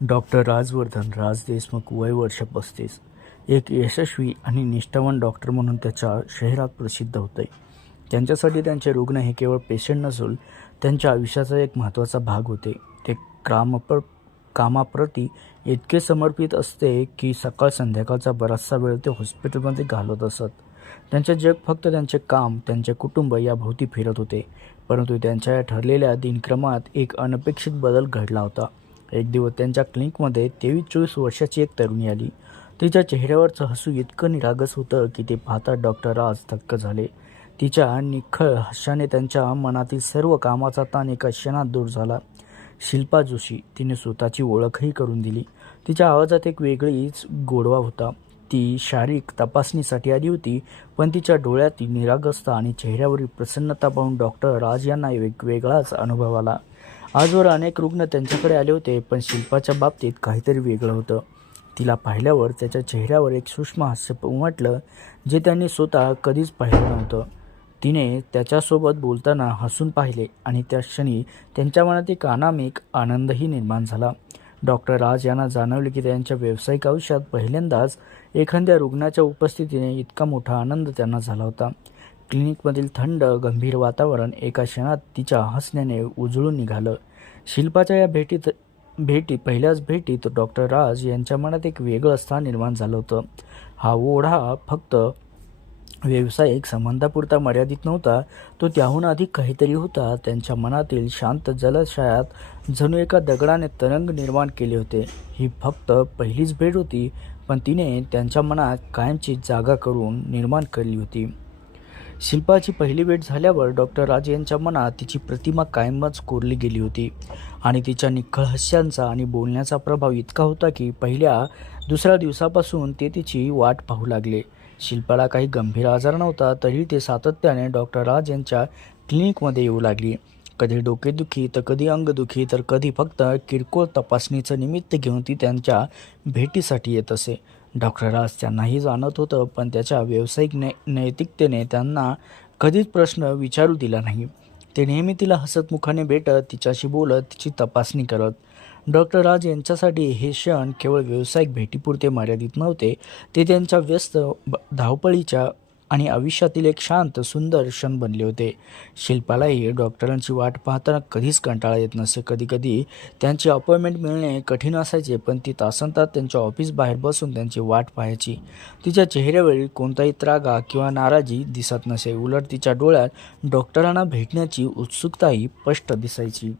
Doctor Rajvardhan राज देशमुख वय वर्ष 35, एक यशस्वी आणि निष्ठावान डॉक्टर म्हणून त्याच्या शहरात प्रसिद्ध होते. त्यांच्यासाठी त्यांचे रुग्ण हे केवळ पेशंट नसून त्यांच्या आयुष्याचा एक महत्त्वाचा भाग होते. ते कामाप्रती इतके समर्पित असते की सकाळ संध्याकाळचा बराचसा वेळ ते हॉस्पिटलमध्ये घालवत असत. त्यांचे जग फक्त त्यांचे काम, त्यांचे कुटुंब याभोवती फिरत होते. परंतु त्यांच्या या ठरलेल्या दिनक्रमात एक अनपेक्षित बदल घडला होता. एक दिवस त्यांच्या क्लिनिकमध्ये 23-24 वर्षाची एक तरुणी आली. तिच्या चेहऱ्यावरचं हसू इतकं निरागस होतं की ते पाहता डॉक्टर राज थक्क झाले. तिच्या निखळ हास्याने त्यांच्या मनातील सर्व कामाचा ताण एका क्षणात दूर झाला. शिल्पा जोशी, तिने स्वतःची ओळखही करून दिली. तिच्या आवाजात एक वेगळीच गोडवा होता. ती शारीरिक तपासणीसाठी आली होती, पण तिच्या डोळ्यातील निरागसता आणि चेहऱ्यावरील प्रसन्नता पाहून डॉक्टर राज यांना एक वेगळाच अनुभव आला. आजवर अनेक रुग्ण त्यांच्याकडे आले होते, पण शिल्पाच्या बाबतीत काहीतरी वेगळं होतं. तिला पाहिल्यावर त्याच्या चेहऱ्यावर एक सूक्ष्म हास्य उमटलं, जे त्यांनी स्वतः कधीच पाहिलं नव्हतं. तिने त्याच्यासोबत बोलताना हसून पाहिले आणि त्या क्षणी त्यांच्या मनात एक अनामिक आनंदही निर्माण झाला. डॉक्टर राज यांना जाणवले की त्यांच्या व्यावसायिक आयुष्यात पहिल्यांदाच एखाद्या रुग्णाच्या उपस्थितीने इतका मोठा आनंद त्यांना झाला होता. क्लिनिकमधील थंड, गंभीर वातावरण एका क्षणात तिच्या हसण्याने उजळून निघालं. शिल्पाच्या या पहिल्याच भेटीत डॉक्टर राज यांच्या मनात एक वेगळं स्थान निर्माण झालं होतं. हा ओढा फक्त व्यावसायिक संबंधापुरता मर्यादित नव्हता, तो त्याहून अधिक काहीतरी होता. त्यांच्या मनातील शांत जलाशयात जणू एका दगडाने तरंग निर्माण केले होते. ही फक्त पहिलीच भेट होती, पण तिने त्यांच्या मनात कायमची जागा करून निर्माण केली होती. शिल्पाची पहिली भेट झाल्यावर डॉक्टर राज यांच्या मनात तिची प्रतिमा कायमच कोरली गेली होती आणि तिच्या निखळ हास्यांचा आणि बोलण्याचा प्रभाव इतका होता की दुसऱ्या दिवसापासून ते तिची वाट पाहू लागले. शिल्पाला काही गंभीर आजार नव्हता, तरी ते सातत्याने डॉक्टर राज यांच्या क्लिनिकमध्ये येऊ लागली. कधी डोकेदुखी, तर कधी अंगदुखी, तर कधी फक्त किरकोळ तपासणीचं निमित्त घेऊन ती त्यांच्या भेटीसाठी येत असे. डॉक्टर राज त्यांनाही जाणत होतं, पण त्याच्या व्यावसायिक नैतिकतेने त्यांना कधीच प्रश्न विचारू दिला नाही. ते नेहमी तिला हसतमुखाने भेटत, तिच्याशी बोलत, तिची तपासणी करत. डॉक्टर राज यांच्यासाठी हे क्षण केवळ व्यावसायिक भेटीपुरते मर्यादित नव्हते. ते त्यांच्या व्यस्त धावपळीच्या आणि आयुष्यातील एक शांत, सुंदर क्षण बनले होते. शिल्पालाही डॉक्टरांची वाट पाहताना कधीच कंटाळा येत नसे. कधीकधी त्यांची अपॉइंटमेंट मिळणे कठीण असायचे, पण ती तासनतास त्यांच्या ऑफिस बाहेर बसून त्यांची वाट पाहायची. तिच्या चेहऱ्यावरील कोणताही त्रागा किंवा नाराजी दिसत नसे. उलट तिच्या डोळ्यात डॉक्टरांना भेटण्याची उत्सुकताही स्पष्ट दिसायची.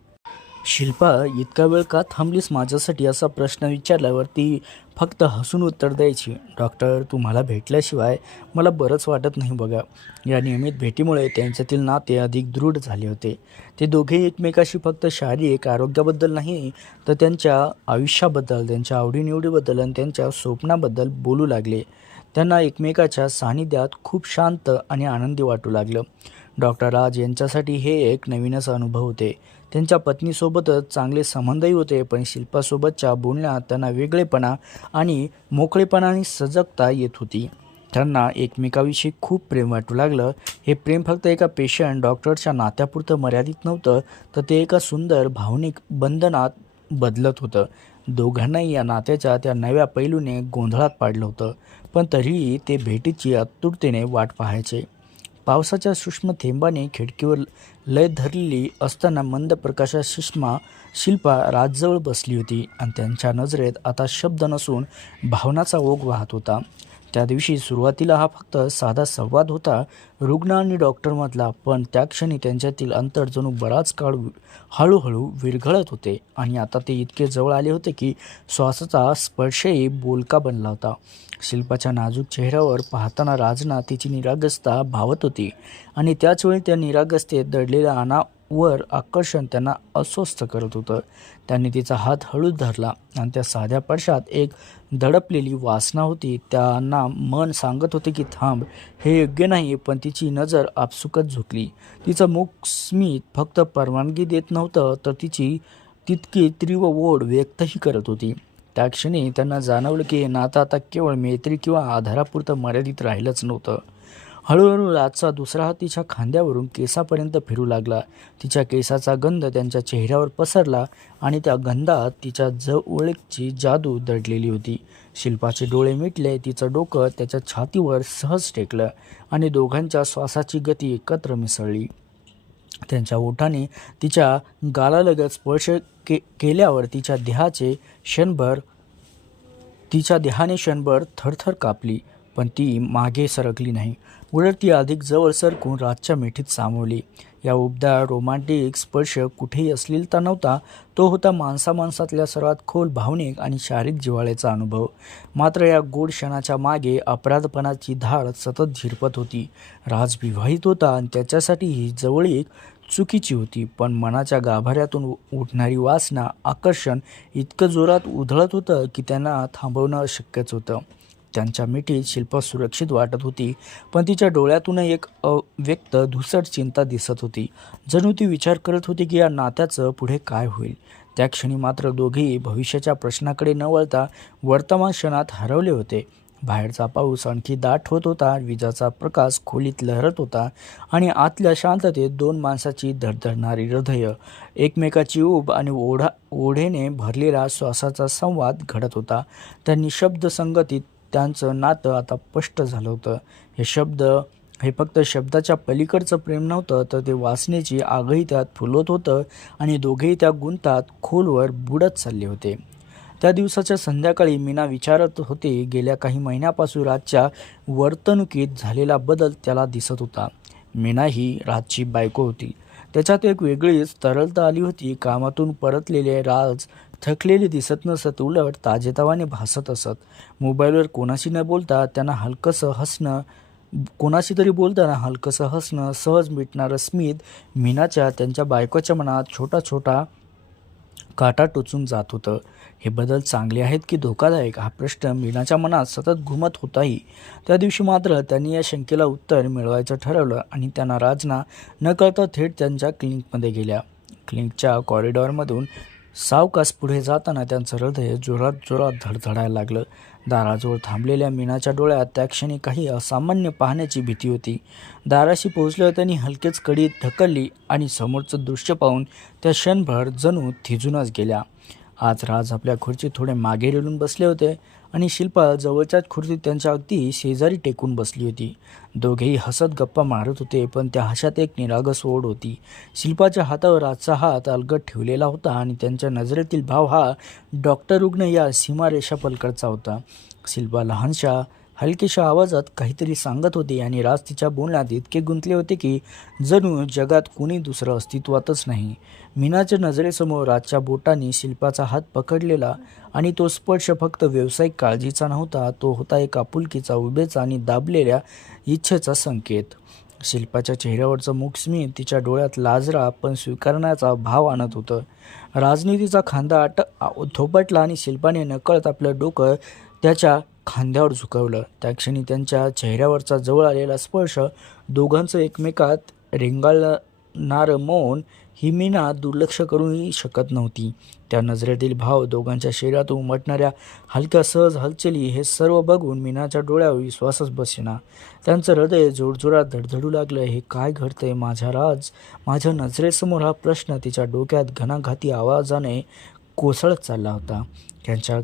शिल्पा, इतका वेळ का थांबलीस माझ्यासाठी, असा प्रश्न विचारल्यावर ती फक्त हसून उत्तर द्यायची. डॉक्टर, तुम्हाला भेटल्याशिवाय मला बरंच वाटत नाही बघा. या नियमित भेटीमुळे त्यांच्यातील नाते अधिक दृढ झाले होते. ते दोघे एकमेकाशी फक्त शारीरिक आरोग्याबद्दल नाही, तर त्यांच्या आयुष्याबद्दल, त्यांच्या आवडीनिवडीबद्दल आणि त्यांच्या स्वप्नाबद्दल बोलू लागले. त्यांना एकमेकाच्या सानिध्यात खूप शांत आणि आनंदी वाटू लागलं. डॉक्टर राज यांच्यासाठी हे एक नवीनच अनुभव होते. त्यांच्या पत्नीसोबतच चांगले संबंधही होते, पण शिल्पासोबतच्या बोलण्यात त्यांना वेगळेपणा आणि मोकळेपणाने सजगता येत होती. त्यांना एकमेकाविषयी खूप प्रेम वाटू लागलं. हे प्रेम फक्त एका पेशंट डॉक्टरच्या नात्यापुरतं मर्यादित नव्हतं, तर ते एका सुंदर भावनिक बंधनात बदलत होतं. दोघांनाही या नात्याच्या त्या नव्या पैलूने गोंधळात पाडलं होतं, पण तरीही ते भेटीची आतुरतेने वाट पाहायचे. पावसाच्या सूक्ष्म थेंबाने खिडकीवर लय धरलेली असताना मंद प्रकाशात शिल्पा राजजवळ बसली होती आणि त्यांच्या नजरेत आता शब्द नसून भावनाचा ओघ वाहत होता. त्या दिवशी सुरुवातीला हा फक्त साधा संवाद होता, रुग्ण आणि डॉक्टरमधला, पण त्या क्षणी त्यांच्यातील अंतर जणू बराच काळ हळूहळू विरघळत होते आणि आता ते इतके जवळ आले होते की श्वासाचा स्पर्शही बोलका बनला होता. शिल्पाच्या नाजूक चेहऱ्यावर पाहताना राजना तिची निरागसता भावत होती आणि त्याचवेळी त्या निरागसतेत दडलेल्या अनावर आकर्षण त्यांना अस्वस्थ करत होतं. त्यांनी तिचा हात हळूच धरला आणि त्या साध्या स्पर्शात एक दडपलेली वासना होती. त्यांना मन सांगत होते की थांब, हे योग्य नाही, पण तिची नजर आपसुकच झुकली. तिचं मुख स्मित फक्त परवानगी देत नव्हतं, तर तिची तितकी तीव्र ओढ व्यक्तही करत होती. त्या क्षणी त्यांना जाणवलं की हे नातं आता केवळ मैत्री किंवा आधारापुरतं मर्यादित राहिलंच नव्हतं. हळूहळू राजचा दुसरा हात तिच्या खांद्यावरून केसापर्यंत फिरू लागला. तिच्या केसाचा गंध त्यांच्या चेहऱ्यावर पसरला आणि त्या गंधात तिच्या जवळची जादू दडलेली होती. शिल्पाचे डोळे मिटले, तिचं डोकं त्याच्या छातीवर सहज टेकलं आणि दोघांच्या श्वासाची गती एकत्र मिसळली. त्यांच्या ओठाने तिच्या गालालगत स्पर्श केल्यावर तिच्या देहाने क्षणभर थरथर कापली, पण ती मागे सरकली नाही. उलट ती अधिक जवळ सरकून राजच्या मिठीत सामावली. या उबदार रोमॅन्टिक स्पर्श कुठेही अश्लीलता नव्हता, तो होता माणसातल्या सर्वात खोल भावनिक आणि शारीरिक जिव्हाळ्याचा अनुभव. मात्र या गोड क्षणाच्या मागे अपराधपणाची धाड सतत झिरपत होती. राज विवाहित होता आणि त्याच्यासाठी ही जवळीक चुकीची होती, पण मनाच्या गाभाऱ्यातून उठणारी वासना, आकर्षण इतकं जोरात उधळत होतं की त्यांना थांबवणं अशक्यच होतं. त्यांच्या मिठीत शिल्पा सुरक्षित वाटत होती, पण तिच्या डोळ्यातून एक अव्यक्त धुसट चिंता दिसत होती. जणू ती विचार करत होती की या नात्याचं पुढे काय होईल. त्या क्षणी मात्र दोघेही भविष्याच्या प्रश्नाकडे न वळता वर्तमान क्षणात हरवले होते. बाहेरचा पाऊस आणखी दाट होत होता, विजाचा प्रकाश खोलीत लहरत होता आणि आतल्या शांततेत दोन माणसाची धडधडणारी हृदय, एकमेकाची ऊब आणि ओढेने भरलेला श्वासाचा संवाद घडत होता. त्या निशब्द संगतीत त्यांचं नातं आता स्पष्ट झालं होतं. हे फक्त शब्दाच्या पलीकडचं प्रेम नव्हतं, तर ते वासनेची आगही त्यात फुलत होतं आणि दोघेही त्या गुंतात खोलवर बुडत चालले होते. त्या दिवसाच्या संध्याकाळी मीना विचारत होते. गेल्या काही महिन्यापासून राजच्या वर्तणुकीत झालेला बदल त्याला दिसत होता. मीना ही राजची बायको होती. त्याच्यात एक वेगळीच तरलता आली होती. कामातून परतलेले राज थकलेले दिसत नसत, उलट ताजेतवाने भासत असत. मोबाईलवर कोणाशी बोलताना हलकंसं हसणं, सहज मिटणारं स्मित मीनाच्या त्यांच्या बायकोच्या मनात छोटा छोटा काटा टोचून जात होतं. हे बदल चांगले आहेत की धोकादायक, हा प्रश्न मीनाच्या मनात सतत घुमत होताही. त्या दिवशी मात्र त्यांनी या शंकेला उत्तर मिळवायचं ठरवलं आणि त्यांना राजना न कळता थेट त्यांच्या क्लिनिकमध्ये गेल्या. क्लिनिकच्या कॉरिडॉरमधून सावकाश पुढे जाताना त्यांचं हृदय जोरात धडधडायला लागलं. दाराजवळ थांबलेल्या मीनाच्या डोळ्यात त्या क्षणी काही असामान्य पाहण्याची भीती होती. दाराशी पोहोचल्यावर त्यांनी हलकेच कडी ढकलली आणि समोरचं दृश्य पाहून त्या क्षणभर जणू थिजूनच गेल्या. आज राज आपल्या खुर्चीत थोडे मागे रेलून बसले होते आणि शिल्पा जवळच्याच खुर्चीत त्यांच्या अगदी शेजारी टेकून बसली होती. दोघेही हसत गप्पा मारत होते, पण त्या हातात एक निरागस ओढ होती. शिल्पाच्या हातावर राजचा हात अलगद ठेवलेला होता आणि त्यांच्या नजरेतील भाव हा डॉक्टर रुग्ण या सीमारेषा पलीकडचा होता. शिल्पा लहानशा हलकीशा आवाजात काहीतरी सांगत होती आणि राज तिच्या बोलण्यात इतके गुंतले होते की जणू जगात कुणी दुसरं अस्तित्वातच नाही. मीनाच्या नजरेसमोर राजच्या बोटांनी शिल्पाचा हात पकडलेला आणि तो स्पर्श फक्त व्यावसायिक काळजीचा नव्हता, तो होता एक आपुलकीचा, उभेचा आणि दाबलेल्या इच्छेचा संकेत. शिल्पाच्या चेहऱ्यावरचं मुख स्मित तिच्या डोळ्यात लाजरा पण स्वीकारण्याचा भाव आणत होतं. राजने तिचा खांदा थोपटला आणि शिल्पाने नकळत आपलं डोकं त्याच्या खांद्यावर झुकवलं. त्या क्षणी त्यांच्या चेहऱ्यावरचा जवळ आलेला स्पर्श, दोघांचं एकमेकात रेंगाळणारं मौन, ही मीना दुर्लक्ष करूही शकत नव्हती. त्या नजरेतील भाव, दोघांच्या शरीरातून उमटणाऱ्या हलक्या सहज हालचाली, हे सर्व बघून मीनाच्या डोळ्यावर विश्वासच बसेना. त्यांचं हृदय जोरजोरात धडधडू लागलं. हे काय घडतंय माझ्या राज, माझ्या नजरेसमोर, हा प्रश्न तिच्या डोक्यात घणाघाती आवाजाने कोसळत चालला होता. त्यांच्या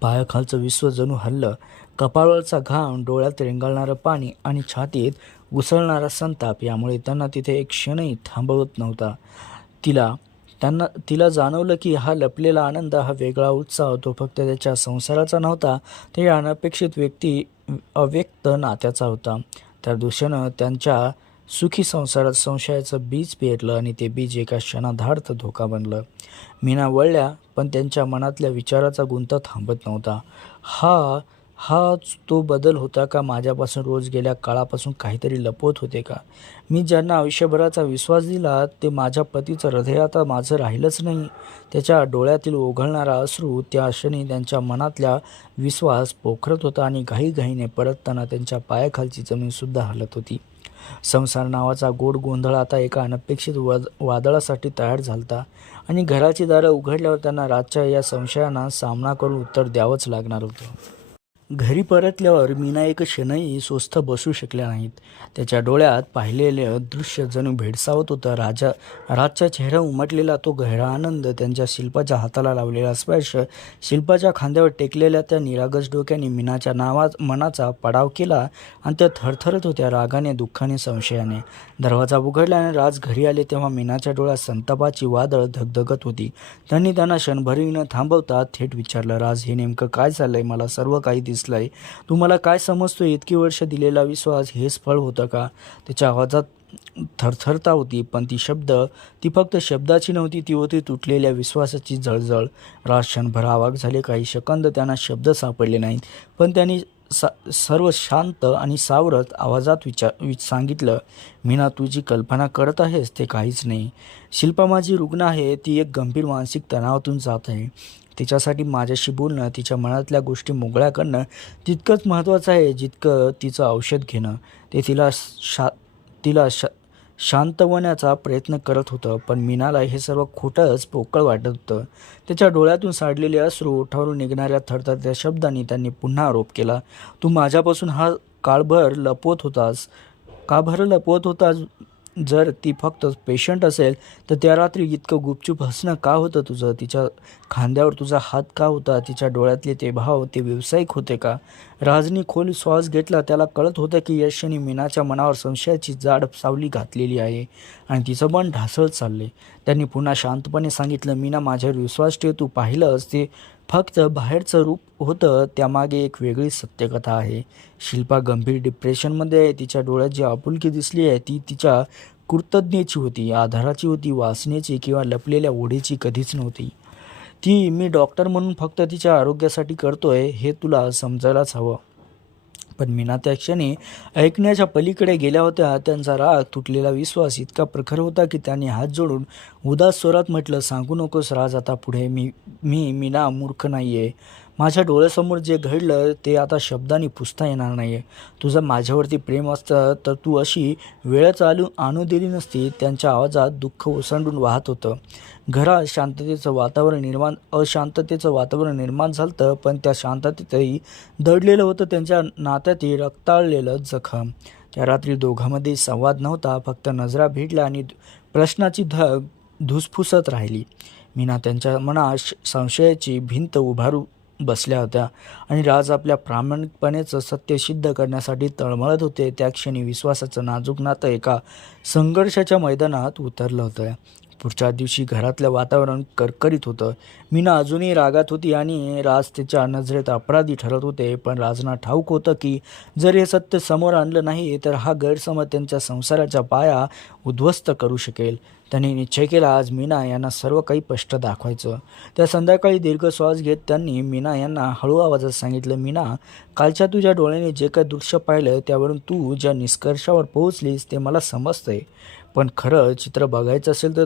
पायाखालचं विश्व जणू हललं. कपाळावरचा घाम, डोळ्यात रेंगाळणारं पाणी आणि छातीत घुसळणारा संताप, यामुळे त्यांना तिथे एक क्षणही थांबवत नव्हता. तिला जाणवलं की हा लपलेला आनंद, हा वेगळा उत्साह, तो फक्त त्याच्या संसाराचा नव्हता, ते अनपेक्षित अव्यक्त नात्याचा होता. त्या दिवसानं त्यांच्या सुखी संसारात संशयाचं बीज पेरलं आणि ते बीज एका क्षणार्धात धोका बनलं. मीना वळल्या, पण त्यांच्या मनातल्या विचाराचा गुंता थांबत नव्हता. हाच तो बदल होता का? माझ्यापासून रोज गेल्या काळापासून काहीतरी लपवत होते का? मी ज्यांना आयुष्यभराचा विश्वास दिला, ते माझ्या पतीचं हृदय आता माझं राहिलंच नाही. त्याच्या डोळ्यातील ओघळणारा अश्रू त्या क्षणी त्यांच्या मनातल्या विश्वास पोखरत होता आणि घाईघाईने परतताना त्यांच्या पायाखालची जमीनसुद्धा हलत होती. संसार नावाचा गोड गोंधळ आता एका अनपेक्षित वादळासाठी तयार झालता आणि घराची दारं उघडल्यावर त्यांना रातच्या या संशयांना सामना करून उत्तर द्यावंच लागणार होतं. घरी परतल्यावर मीना एक क्षणही स्वस्थ बसू शकल्या नाहीत. त्याच्या डोळ्यात पाहिलेलं दृश्य जणू भेडसावत होतं. राजच्या चेहरा उमटलेला तो गहरा आनंद, त्यांच्या शिल्पाच्या हाताला लावलेला स्पर्श, शिल्पाच्या खांद्यावर टेकलेल्या त्या निरागस डोक्याने मीनाच्या मनाचा पडाव केला आणि त्या थरथरत होत्या, रागाने, दुःखाने, संशयाने. दरवाजा उघडल्याने राज घरी आले तेव्हा मीनाच्या डोळ्यात संतापाची वादळ धगधगत होती. त्यांना क्षणभरही न थांबवता थेट विचारलं, राज, हे नेमकं काय चाललंय? मला सर्व काही दिसलंय. तू मला काय समजतोय? इतकी वर्ष दिलेला विश्वास हेच फळ होतं का? त्याच्या आवाजात थरथरता होती, पण ती फक्त शब्दाची नव्हती, ती होती तुटलेल्या विश्वासाची जळजळ. राज क्षणभर अवाक झाले. काही सेकंद त्यांना शब्द सापडले नाहीत, पण त्यांनी सर्व शांत आणि सावरत आवाजात सांगितलं, मीना, तू जी कल्पना करत आहेस ते काहीच नाही. शिल्पा माझी रुग्ण आहे. ती एक गंभीर मानसिक तणावातून जात आहे. तिच्यासाठी माझ्याशी बोलणं, तिच्या मनातल्या गोष्टी मोकळ्या करणं तितकंच महत्त्वाचं आहे जितकं तिचं औषध घेणं. ते तिला शांतवण्याचा प्रयत्न करत होतं, पण मीनाला हे सर्व खोटंच पोकळ वाटत होतं. त्याच्या डोळ्यातून सांडलेले अश्रू, ओठावरून निघणाऱ्या थरथरत्या शब्दांनी त्यांनी पुन्हा आरोप केला, तू माझ्यापासून हा काळभर लपवत होतास. का बरं लपवत होतास? जर ती फक्त पेशंट असेल तर त्या रात्री इतकं गुपचूप हसणं का होतं तुझं? तिच्या खांद्यावर तुझा हात का होता? तिच्या डोळ्यातले ते भाव, ते व्यावसायिक होते का? राजनी खोल श्वास घेतला. त्याला कळत होतं की यशनी मीनाच्या मनावर संशयाची जाड सावली घातलेली आहे आणि तिचं मन ढासळत चालले. त्यांनी पुन्हा शांतपणे सांगितलं, मीना, माझ्यावर विश्वास ठेव. तू पाहिलंस ते फक्त बाहेरचं रूप होतं, त्यामागे एक वेगळी सत्यकथा आहे. शिल्पा गंभीर डिप्रेशनमध्ये आहे. तिच्या डोळ्यात जी आपुलकी दिसली आहे ती तिच्या कृतज्ञतेची होती, आधाराची होती, वासनेची किंवा लपलेल्या ओढीची कधीच नव्हती. ती मी डॉक्टर म्हणून फक्त तिच्या आरोग्यासाठी करतोय हे तुला समजायलाच हवं. पण मीना त्या क्षणी ऐकण्याच्या पलीकडे गेल्या होत्या. त्यांचा राग, तुटलेला विश्वास इतका प्रखर होता की त्यांनी हात जोडून उदास स्वरात म्हटलं, सांगू नकोस राज आता पुढे. मीना मूर्ख नाही आहे. माझ्या डोळ्यासमोर जे घडलं ते आता शब्दांनी पुसता येणार नाही आहे. तुझं माझ्यावरती प्रेम असतं तर तू अशी वेळच आणू दिली नसती. त्यांच्या आवाजात दुःख ओसंडून वाहत होतं. घरात अशांततेचं वातावरण निर्माण झालं, पण त्या शांततेतही दडलेलं होतं त्यांच्या नात्यातील रक्ताळलेलं जखम. त्या रात्री दोघांमध्ये संवाद नव्हता, फक्त नजरा भिडल्या आणि प्रश्नाची धुसफुसत राहिली. मीना त्यांच्या मनात संशयाची भिंत उभारू बसल्या होत्या आणि राज आपल्या प्रामाणिकपणेचं सत्य सिद्ध करण्यासाठी तळमळत होते. त्या क्षणी विश्वासाचं नाजूक नातं एका संघर्षाच्या मैदानात उतरलं होतं. पुढच्या दिवशी घरातलं वातावरण करकरीत होतं. मीना अजूनही रागात होती आणि राज तिच्या नजरेत अपराधी ठरत होते. पण राजना ठाऊक होतं की जर हे सत्य समोर आणलं नाही तर हा गैरसमज त्यांच्या संसाराचा पाया उद्ध्वस्त करू शकेल. त्यांनी निश्चय केला, आज मीना यांना सर्व काही स्पष्ट दाखवायचं. त्या संध्याकाळी दीर्घ श्वास घेत त्यांनी मीना यांना हळू आवाजात सांगितलं, मीना, कालच्या तुझ्या डोळ्याने जे काही दृश्य पाहिलं त्यावरून तू ज्या निष्कर्षावर पोहोचलीस ते मला समजतंय. पण खरं चित्र बघायचं असेल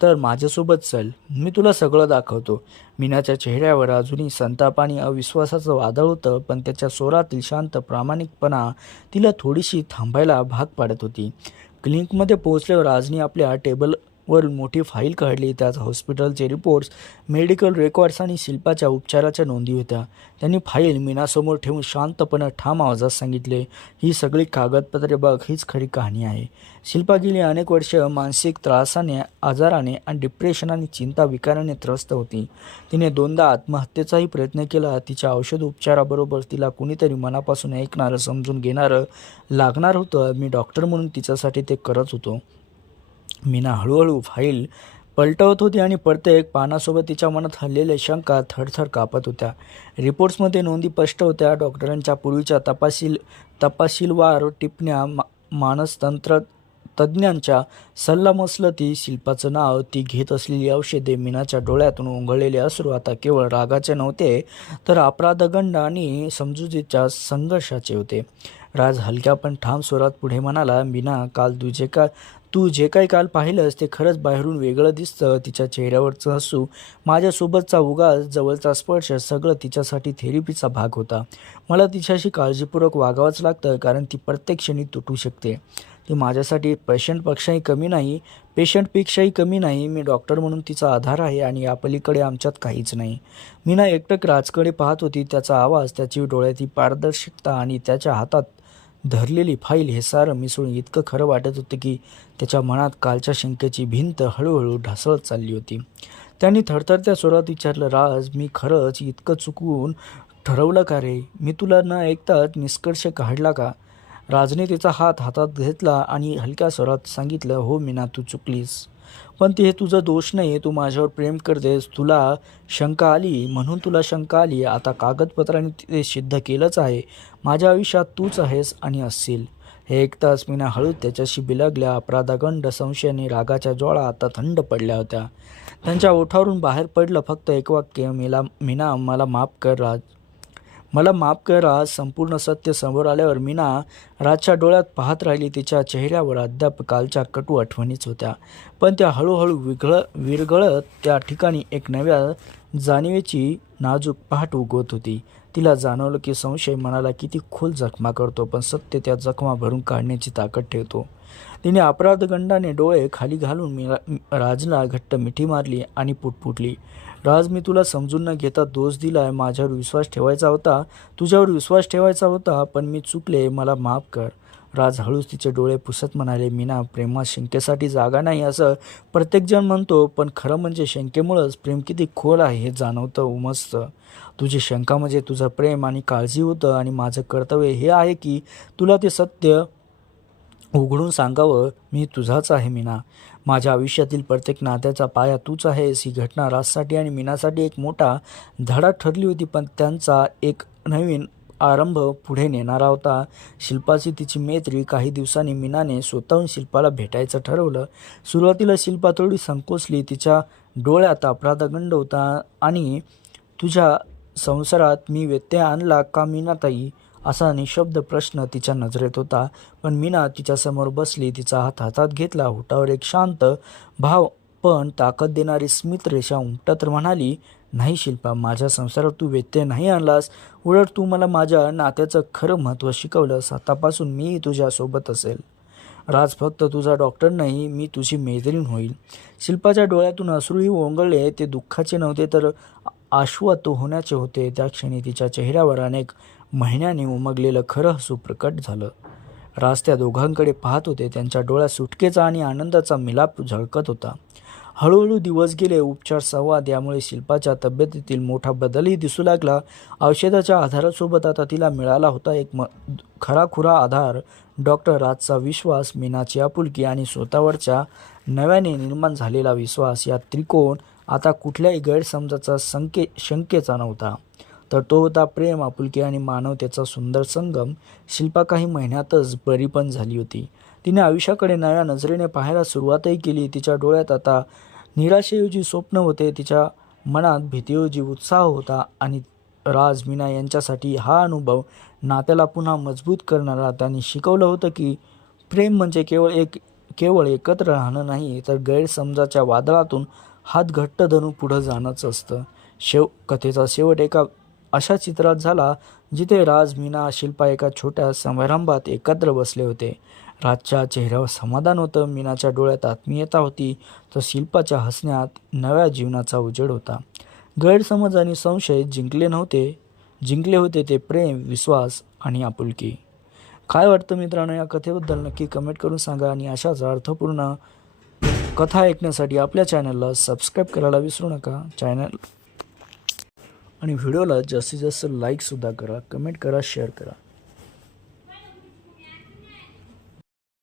तर माझ्यासोबत चल. मी तुला सगळं दाखवतो. मीनाच्या चेहऱ्यावर अजूनही संताप आणि अविश्वासाचं वादळ होतं, पण त्याच्या स्वरातील शांत प्रामाणिकपणा तिला थोडीशी थांबायला भाग पाडत होती. क्लिनिकमध्ये पोहोचल्यावर राजनी आपल्या टेबलवर मोठी फाईल काढली. त्यात हॉस्पिटलचे रिपोर्ट्स, मेडिकल रेकॉर्ड्स आणि शिल्पाच्या उपचाराच्या नोंदी होत्या. त्यांनी फाईल मीनासमोर ठेवून शांतपणे ठाम आवाजात सांगितले, ही सगळी कागदपत्रे बघ, हीच खरी कहाणी आहे. शिल्पा गेली अनेक वर्ष मानसिक त्रासाने, आजाराने आणि डिप्रेशन आणि चिंता विकाराने त्रस्त होती. तिने दोनदा आत्महत्येचाही प्रयत्न केला. तिच्या औषध उपचाराबरोबर तिला कुणीतरी मनापासून ऐकणारं, समजून घेणारं लागणार होतं. मी डॉक्टर म्हणून तिच्यासाठी ते करत होतो. मीना हळूहळू फाईल पलटवत होती आणि प्रत्येक पानासोबत तिच्या मनात हललेल्या शंका थरथर कापत होत्या. रिपोर्ट्समध्ये नोंदी स्पष्ट होत्या. डॉक्टरांच्या पूर्वीच्या तपशीलवार टिप्पण्या, मानसतंत्र तज्ज्ञांच्या सल्लामसलती, शिल्पाचं नाव, ती घेत असलेली औषधे. मीनाच्या डोळ्यातून ओघळलेले अश्रू आता केवळ रागाचे नव्हते तर अपराधगंड आणि समजुतीच्या संघर्षाचे होते. राज हलक्या पण ठाम स्वरात पुढे म्हणाला, मीना, तू जे काही काल पाहिलंस ते खरंच बाहेरून वेगळं दिसतं. तिच्या चेहऱ्यावरचं हसू, माझ्यासोबतचा उगाच जवळचा स्पर्श, सगळं तिच्यासाठी थेरपीचा भाग होता. मला तिच्याशी काळजीपूर्वक वागावंच लागतं कारण ती प्रत्येक क्षणी तुटू शकते. ती माझ्यासाठी पेशंटपेक्षाही कमी नाही. मी डॉक्टर म्हणून तिचा आधार आहे आणि या पलीकडे आमच्यात काहीच नाही. मीना एकटक राजकडे पाहत होती. त्याचा आवाज, त्याची डोळ्याची पारदर्शकता आणि त्याच्या हातात धरलेली फाईल हे सारं मिसळून इतकं खरं वाटत होतं की त्याच्या मनात कालच्या शंकेची भिंत हळूहळू ढासळत चालली होती. त्यांनी थरथरत्या स्वरात विचारलं, राज, मी खरंच इतकं चुकून ठरवलं का रे? मी तुला न ऐकताच निष्कर्ष काढला का? राजने तिचा हात हातात घेतला आणि हलक्या स्वरात सांगितलं, हो मीना, तू चुकलीस. पण हे तुझा दोष नाही. तू माझ्यावर प्रेम करतेस. तुला शंका आली म्हणून तुला शंका आली. आता कागदपत्रांनी ते सिद्ध केलंच आहे. माझ्या आयुष्यात तूच आहेस आणि असशील. हे ऐकताच मीना हळूच त्याच्याशी बिलगल्या. अपराधागंड, संशय आणि रागाच्या ज्वाळा आता थंड पडल्या होत्या. त्यांच्या ओठावरून बाहेर पडलं फक्त एक वाक्य, मीना, मला माफ कर राज. मला माफ कर राज. संपूर्ण सत्य समोर आल्यावर मीना राजच्या डोळ्यात पाहत राहिली. तिच्या चेहऱ्यावर अद्याप कालच्या कटू आठवणीच होत्या, पण त्या हळूहळू विरघळत त्या ठिकाणी एक नव्या जाणीवेची नाजूक पहाट उगवत होती. तिला जाणवलं की संशय मनाला किती खोल जखमा करतो, पण सत्य त्या जखमा भरून काढण्याची ताकद ठेवतो. तिने अपराधगंडाने डोळे खाली घालून राजला घट्ट मिठी मारली आणि पुटपुटली, राज, मी तुला समजून न घेता दोष दिलाय. माझ्यावर विश्वास ठेवायचा होता, तुझ्यावर विश्वास ठेवायचा होता, पण मी चुकले. मला माफ कर. राज हळूच तिचे डोळे पुसत म्हणाले, मीना, प्रेमात शंकेसाठी जागा नाही असं प्रत्येकजण म्हणतो, पण खरं म्हणजे शंकेमुळंच प्रेम किती खोल आहे हे जाणवतं, उमजतं. तुझी शंका म्हणजे तुझं प्रेम आणि काळजी होतं, आणि माझं कर्तव्य हे आहे की तुला ते सत्य उघडून सांगावं. मी तुझाच आहे मीना. माझ्या आयुष्यातील प्रत्येक नात्याचा पाया तूच आहेस. ही घटना राजसाठी आणि मीनासाठी एक मोठा धडा ठरली होती, पण त्यांचा एक नवीन आरंभ पुढे नेणारा होता. शिल्पाची तिची मैत्री. काही दिवसांनी मीनाने स्वतःहून शिल्पाला भेटायचं ठरवलं. सुरुवातीला शिल्पा थोडी संकोचली. तिच्या डोळ्यात अपराधगंड होता आणि तुझ्या संसारात मी व्यत्यय आणला का मीनाताई, असा निशब्द प्रश्न तिच्या नजरेत होता. पण मीना तिच्यासमोर बसली. तिचा हात हातात घेतला. होठावर एक शांत भाव पण ताकद देणारी स्मित रेषा उमटत म्हणाली, नाही शिल्पा, माझ्या संसारात तू व्यत्यय नाही आणलास. उलट तू मला माझ्या नात्याचं खरं महत्त्व शिकवलंस. आतापासून मी तुझ्यासोबत असेल. राज फक्त तुझा डॉक्टर नाही, मी तुझी मैत्रीण होईल. शिल्पाच्या डोळ्यातून अश्रूही ओंगळले. ते दुःखाचे नव्हते तर आश्वस्त होण्याचे होते. त्या क्षणी तिच्या चेहऱ्यावर अनेक महिन्यांनी उमगलेलं खरं हसू प्रकट झालं. राज त्या दोघांकडे पाहत होते. त्यांच्या डोळ्यात सुटकेचा आणि आनंदाचा मिलाप झळकत होता. हळूहळू दिवस गेले. उपचार, संवाद यामुळे शिल्पाच्या तब्येतीतील मोठा बदलही दिसू लागला. औषधाच्या आधारासोबत आता तिला मिळाला होता एक खराखुरा आधार. डॉक्टर राजचा विश्वास, मीनाची आपुलकी आणि स्वतःवरच्या नव्याने निर्माण झालेला विश्वास, या त्रिकोण आता कुठल्याही गैरसमजाचा शंकेचा नव्हता. तर तो होता प्रेम, आपुलकी आणि मानवतेचा सुंदर संगम. शिल्पा काही महिन्यातच बरी पण झाली होती. तिने आयुष्याकडे नव्या नजरेने पाहायला सुरुवातही केली. तिच्या डोळ्यात आता निराशेऐवजी स्वप्न होते. तिच्या मनात भीतीऐवजी उत्साह होता. आणि राज, मीना यांच्यासाठी हा अनुभव नात्याला पुन्हा मजबूत करणारा. त्यांनी शिकवलं होतं की प्रेम म्हणजे केवळ एकत्र राहणं नाही, तर गैरसमजाच्या वादळातून हात घट्ट धरून पुढं जाणंच असतं. कथेचा शेवट एका अशा चित्रात झाला जिथे राज, मीना, शिल्पा एका छोट्या समारंभात एकत्र बसले होते. राजच्या चेहऱ्यावर समाधान होतं, मीनाच्या डोळ्यात आत्मीयता होती, तर शिल्पाच्या हसण्यात नव्या जीवनाचा उजेड होता. गैरसमज आणि संशय जिंकले होते ते प्रेम, विश्वास आणि आपुलकी. काय वाटतं मित्रांनो या कथेबद्दल नक्की कमेंट करून सांगा. आणि अशाच अर्थपूर्ण कथा ऐकण्यासाठी आपल्या चॅनलला सबस्क्राईब करायला विसरू नका. आणि व्हिडिओला जास्तीत जास्त लाईकसुद्धा करा, कमेंट करा, शेअर करा.